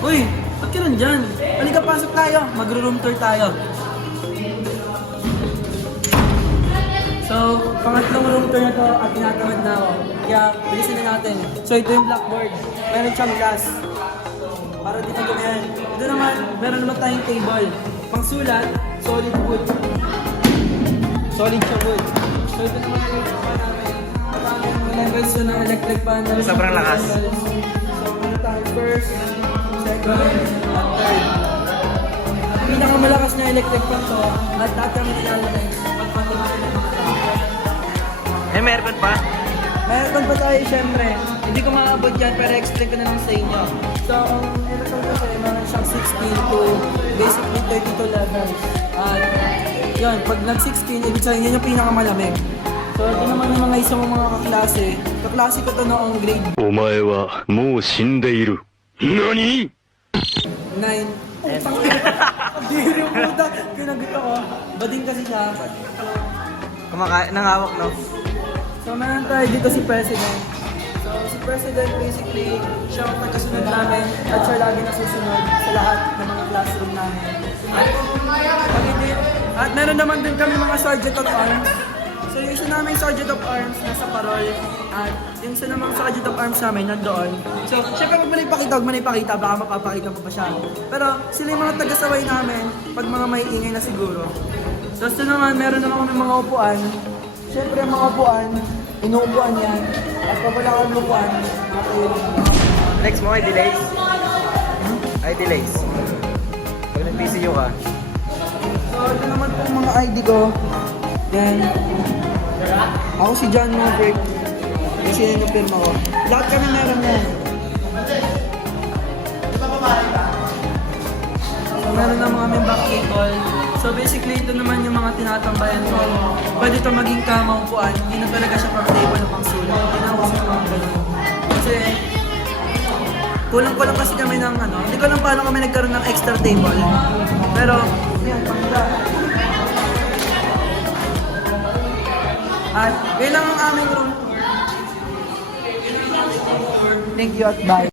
Uy, ba't ka nandyan? Halika, pasok tayo. Magro-room tour tayo. So, pangatlong room tour na to at tinatamad na ako. Kaya, bilisin na natin. So, ito yung blackboard. Meron siyang glass. Para dito ganyan. Ito naman, meron naman tayong table. Pangsulat, solid wood. Solid siya wood. So, ito naman yung electric pan namin. Maraming levels yun ng electric pan. Sobrang lakas. So, ano tayo? First, second, at third. Ang pinakamalakas na electric pan to, at lahat kami nilalagay. Pagpatuloy ng mga tao. Eh, meron pa? Meron pa tayo, syempre. Hindi ko maabot yan, pero explain ko na lang sa inyo. So, ang electric kasi, meron siyang 16 to basically 32 levels. At yun, pag nag-16, ibig sabihin yan yung pinakamalamig. So, ito naman yung mga isang mga kaklase. Kaklase ko to noong grade お前はもう死んでいる。何 9. Oh, tangin. Ang diri mo puta. Kinagot ako. Bading kasi siya. Kumakain ng hawak, no? So, meron tayo dito si President. So, si President basically, siya ang tagasunod namin at siya lagi nasusunod sa lahat ng mga classroom namin. At meron naman din kami mga Sergeant of Arms. So, yung isa namin Sergeant of Arms nasa parol at yung isa namang Sergeant of Arms namin nandoon. So, syempre pag huwag mo na ipakita, baka mapapakita mo pa siya. Pero sila yung mga taga-saway namin pag mga may ingay na siguro. Tapos ito naman, meron naman kami mga upuan. Siyempre ang mga upuan, inuupuan yan. At pag wala kang upuan, nakatulog. Flex mo, ay delays. Ay delays. Pag nag-PCU ka. So ito naman pong mga ID ko. Yan. Ako si John Maverick. Kasi yan yung firma ko. Lahat kami meron yan. So meron na mga may back cable. So basically ito naman yung mga tinatambayan ko. Pwede ito maging kama upuan. Hindi na talaga siya pang table o pang sulat. Hindi na ako sa mga ganun. Kasi kulang-kulang kasi kami ng ano. Hindi ko alam paano kami nagkaroon ng extra table. Pero, yan, pangka. At yun lang ang aming room. Thank you at bye.